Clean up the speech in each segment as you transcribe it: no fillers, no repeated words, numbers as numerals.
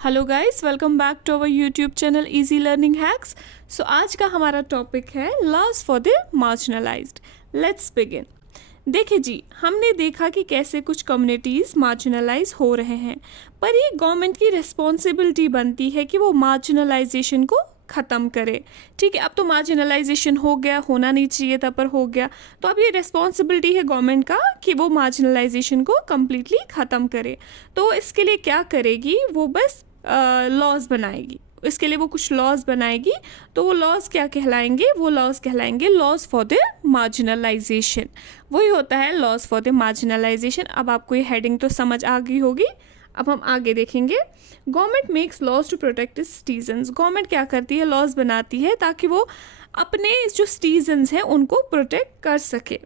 Hello guys, welcome back to our YouTube channel easy learning hacks. So आज का हमारा topic है laws for the marginalised. Let's begin. देखिए जी, हमने देखा कि कैसे कुछ कम्युनिटीज़ मार्जिनलाइज हो रहे हैं, पर ये गवर्नमेंट की रिस्पॉन्सिबिलिटी बनती है कि वो मार्जिनलाइजेशन को ख़त्म करे। ठीक है, अब तो मार्जिनलाइजेशन हो गया, होना नहीं चाहिए था पर हो गया, तो अब ये रिस्पॉन्सिबिलिटी है गवर्नमेंट का कि वो मार्जिनलाइजेशन को कम्प्लीटली ख़त्म करे। तो इसके लिए क्या करेगी, वो बस लॉज बनाएगी। इसके लिए वो कुछ लॉज बनाएगी। तो वो लॉज क्या कहलाएंगे, वो लॉज कहलाएंगे लॉज फॉर द मार्जिनलाइजेशन। वही होता है लॉज फॉर द मार्जिनलाइजेशन। अब आपको ये हेडिंग तो समझ आ गई होगी। अब हम आगे देखेंगे। Government makes laws to protect its citizens. Government क्या करती है, लॉज बनाती है ताकि वो अपने जो सिटीजन्स हैं उनको प्रोटेक्ट कर सके।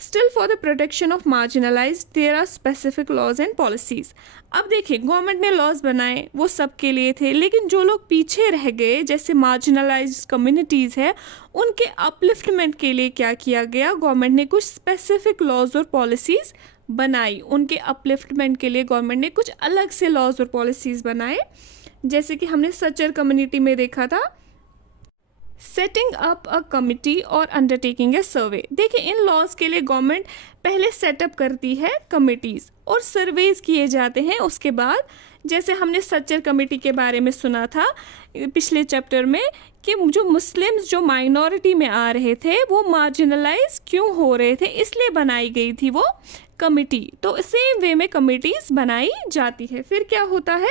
Still for the protection of marginalised there are specific laws and policies. अब देखिए, गवर्नमेंट ने लॉज बनाए, वो सबके लिए थे, लेकिन जो लोग पीछे रह गए, जैसे मार्जिनलाइज्ड कम्युनिटीज़ है, उनके अपलिफ्टमेंट के लिए क्या किया गया, गवर्नमेंट ने कुछ स्पेसिफिक लॉज और पॉलिसीज़ बनाई। उनके अपलिफ्टमेंट के लिए गवर्नमेंट ने कुछ अलग से लॉज और पॉलिसीज़ बनाए। जैसे कि हमने सचर कम्युनिटी में देखा था, सेटिंग अप अ कमिटी और अंडरटेकिंग ए सर्वे। देखिए, इन लॉज के लिए गवर्नमेंट पहले सेटअप करती है कमिटीज़ और सर्वेज किए जाते हैं उसके बाद। जैसे हमने सच्चर कमेटी के बारे में सुना था पिछले चैप्टर में कि जो मुस्लिम्स जो माइनॉरिटी में आ रहे थे वो मार्जिनलाइज क्यों हो रहे थे, इसलिए बनाई गई थी वो कमेटी। तो सेम वे में कमेटीज़ बनाई जाती है। फिर क्या होता है,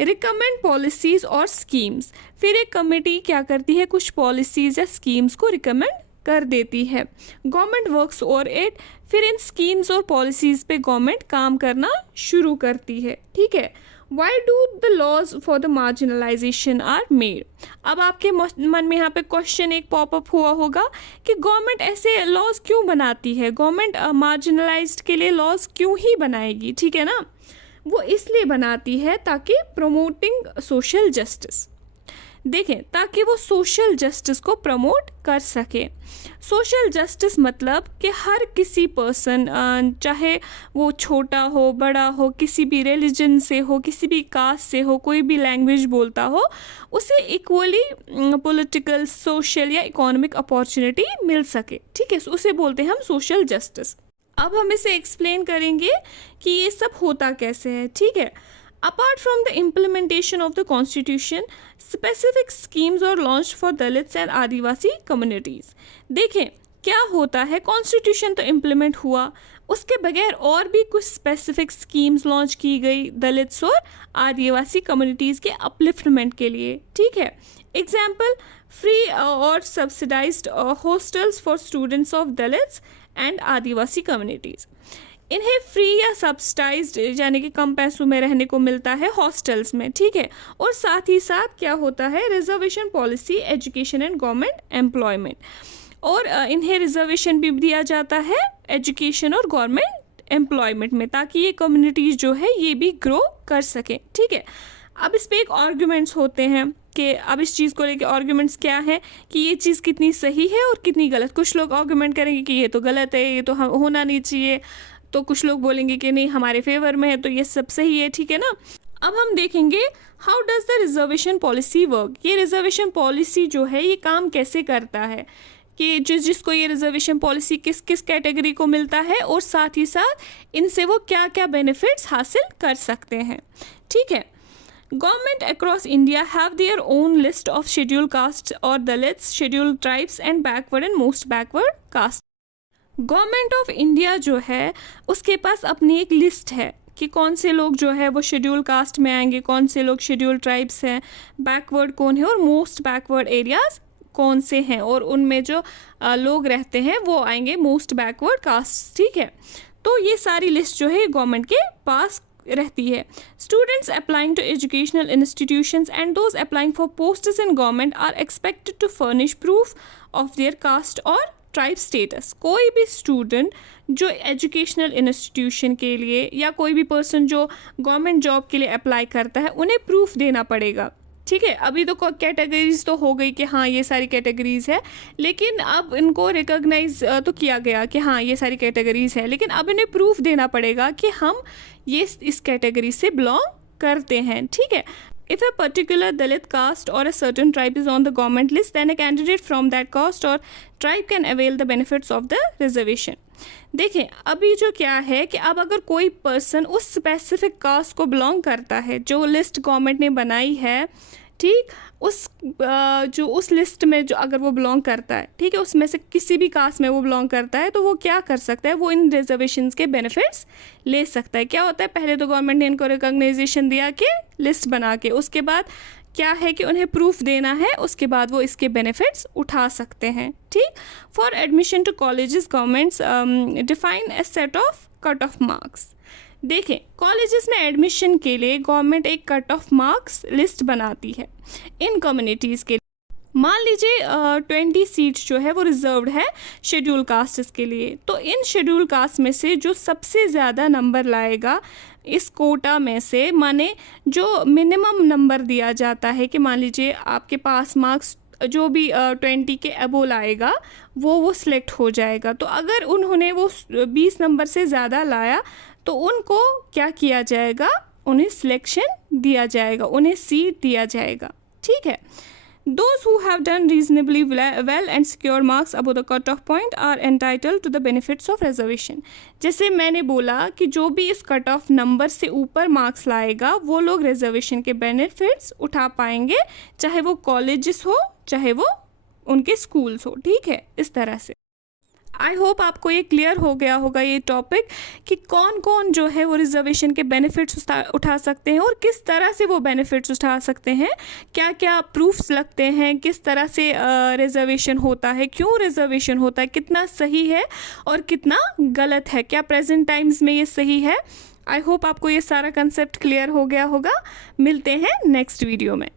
रिकमेंड पॉलिसीज़ और स्कीम्स। फिर एक कमेटी क्या करती है, कुछ पॉलिसीज़ या स्कीम्स को रिकमेंड कर देती है। गवर्नमेंट वर्क्स और इट। फिर इन स्कीम्स और पॉलिसीज़ पे गवर्नमेंट काम करना शुरू करती है। ठीक है, why do the laws for the marginalisation are made. अब आपके मन में यहाँ पे क्वेश्चन एक पॉपअप हुआ होगा कि गवर्नमेंट ऐसे लॉज क्यों बनाती है, गवर्नमेंट मार्जिनलाइज्ड के लिए लॉज क्यों ही बनाएगी। ठीक है ना, वो इसलिए बनाती है ताकि प्रमोटिंग सोशल जस्टिस। देखें, ताकि वो सोशल जस्टिस को प्रमोट कर सके। सोशल जस्टिस मतलब कि हर किसी पर्सन, चाहे वो छोटा हो बड़ा हो, किसी भी रिलीजन से हो, किसी भी कास्ट से हो, कोई भी लैंग्वेज बोलता हो, उसे इक्वली पॉलिटिकल, सोशल या इकोनॉमिक अपॉर्चुनिटी मिल सके। ठीक है, उसे बोलते हैं हम सोशल जस्टिस। अब हम इसे एक्सप्लेन करेंगे कि ये सब होता कैसे है। ठीक है, apart from the implementation of the constitution, specific schemes are launched for Dalits and Adivasi communities। देखें क्या होता है, कॉन्स्टिट्यूशन तो इम्प्लीमेंट हुआ, उसके बगैर और भी कुछ स्पेसिफिक स्कीम्स लॉन्च की गई दलित्स और आदिवासी कम्युनिटीज़ के अपलिफ्टमेंट के लिए। ठीक है, एग्जाम्पल, फ्री और subsidised hostels for students of Dalits and Adivasi communities. इन्हें फ्री या सब्सिडाइज्ड यानी कि कम पैसों में रहने को मिलता है हॉस्टल्स में। ठीक है, और साथ ही साथ क्या होता है, reservation policy, education and government employment. और इन्हें रिजर्वेशन भी दिया जाता है एजुकेशन और गवर्नमेंट एम्प्लॉयमेंट में, ताकि ये कम्युनिटीज़ जो है ये भी ग्रो कर सकें। ठीक है, अब इस पर एक आर्ग्यूमेंट्स होते हैं कि अब इस चीज़ को लेके आर्ग्यूमेंट्स क्या है कि ये चीज़ कितनी सही है और कितनी गलत। कुछ लोग आर्ग्यूमेंट करेंगे कि ये तो गलत है, ये तो होना नहीं चाहिए, तो कुछ लोग बोलेंगे कि नहीं हमारे फेवर में है, तो ये सब सही है। ठीक है ना, अब हम देखेंगे how does the reservation policy work. ये रिजर्वेशन पॉलिसी जो है ये काम कैसे करता है, कि जिसको ये रिजर्वेशन पॉलिसी किस किस कैटेगरी को मिलता है और साथ ही साथ इनसे वो क्या क्या बेनिफिट्स हासिल कर सकते हैं। ठीक है, government across India have their own list of schedule caste और Dalits, schedule tribes and backward and most backward caste. Government of India जो है उसके पास अपनी एक लिस्ट है कि कौन से लोग जो है वो शेड्यूल कास्ट में आएंगे, कौन से लोग शेड्यूल ट्राइब्स हैं, बैकवर्ड कौन है और मोस्ट बैकवर्ड एरियाज़ कौन से हैं, और उनमें जो लोग रहते हैं वो आएंगे मोस्ट बैकवर्ड कास्ट। ठीक है, तो ये सारी लिस्ट जो है गवर्नमेंट के पास रहती है। Students applying to educational institutions and those applying for posts in government are expected to furnish proof of their caste और ट्राइब स्टेटस। कोई भी स्टूडेंट जो एजुकेशनल इंस्टीट्यूशन के लिए या कोई भी पर्सन जो गवर्नमेंट जॉब के लिए अप्लाई करता है, उन्हें प्रूफ देना पड़ेगा। ठीक है, अभी तो कैटेगरीज तो हो गई कि हाँ ये सारी कैटेगरीज है, लेकिन अब इनको रिकॉग्नाइज तो किया गया कि हाँ ये सारी कैटेगरीज है, लेकिन अब इन्हें प्रूफ देना पड़ेगा कि हम ये इस कैटेगरी से बिलोंग करते हैं। ठीक है, If a particular Dalit caste or a certain tribe is on the government list, then a candidate from that caste or tribe can avail the benefits of the reservation. देखें अभी जो क्या है कि अब अगर कोई पर्सन उस स्पेसिफिक कास्ट को बिलोंग करता है जो लिस्ट गवर्नमेंट ने बनाई है, ठीक, जो उस लिस्ट में जो अगर वो बिलोंग करता है, ठीक है, उसमें से किसी भी कास्ट में वो बिलोंग करता है, तो वो क्या कर सकता है, वो इन रिजर्वेशंस के बेनिफिट्स ले सकता है. क्या होता है, पहले तो गवर्नमेंट ने इनको रिकॉग्नाइजेशन दिया कि लिस्ट बना के, उसके बाद क्या है कि उन्हें प्रूफ देना है, उसके बाद वो इसके बेनिफिट्स उठा सकते हैं. ठीक. For admission to colleges governments define a set of cut off marks. देखें कॉलेजेस में एडमिशन के लिए गवर्नमेंट एक कट ऑफ मार्क्स लिस्ट बनाती है इन कम्युनिटीज़ के लिए. मान लीजिए 20 सीट्स जो है वो रिजर्व्ड है शेड्यूल कास्ट्स के लिए, तो इन शेड्यूल कास्ट में से जो सबसे ज़्यादा नंबर लाएगा इस कोटा में से, माने जो मिनिमम नंबर दिया जाता है कि मान लीजिए आपके पास मार्क्स जो भी 20 के अबोव आएगा वो सिलेक्ट हो जाएगा. तो अगर उन्होंने वो 20 नंबर से ज़्यादा लाया तो उनको क्या किया जाएगा, उन्हें सिलेक्शन दिया जाएगा, उन्हें सीट दिया जाएगा. ठीक है. Those who have done reasonably well and secure marks above the cut-off point are entitled to the benefits of reservation. जैसे मैंने बोला कि जो भी इस कट ऑफ नंबर से ऊपर मार्क्स लाएगा वो लोग रिजर्वेशन के बेनिफिट्स उठा पाएंगे, चाहे वो कॉलेजेस हो चाहे वो उनके स्कूल्स हो. ठीक है, इस तरह से. आई होप आपको ये क्लियर हो गया होगा ये टॉपिक कि कौन कौन जो है वो रिजर्वेशन के बेनिफिट्स उठा सकते हैं और किस तरह से वो बेनिफिट्स उठा सकते हैं, क्या क्या प्रूफ्स लगते हैं, किस तरह से रिजर्वेशन होता है, क्यों रिजर्वेशन होता है, कितना सही है और कितना गलत है, क्या प्रेजेंट टाइम्स में ये सही है. आई होप आपको ये सारा कंसेप्ट क्लियर हो गया होगा. मिलते हैं नेक्स्ट वीडियो में.